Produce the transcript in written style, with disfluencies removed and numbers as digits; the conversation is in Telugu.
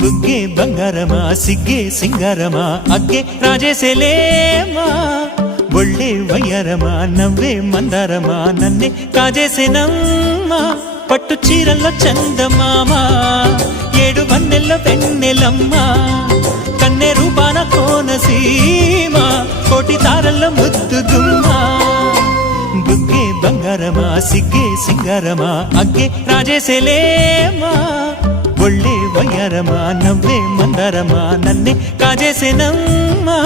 బుగ్గే బంగారమా సిగ్గే సింగారమా అగ్గే రాజేసేలేమా ఒళ్ళే వయ్యారమా నవ్వే మందారమా నన్నే కాజేసేనమ్మా పట్టు చీరల్లో చందమామా ఏడు వన్నెల్లో వెన్నెలమ్మా కన్నె రూపాన కోనసీమ కోటి తారల్లో ముద్దు గుమ్మా బుగ్గే బంగారమా సిగ్గే సింగారమా అగ్గే రాజేసేలేమా ఒళ్ళే వయ్యారమా నవ్వే మందారమా నన్నే కాజేసేనమ్మా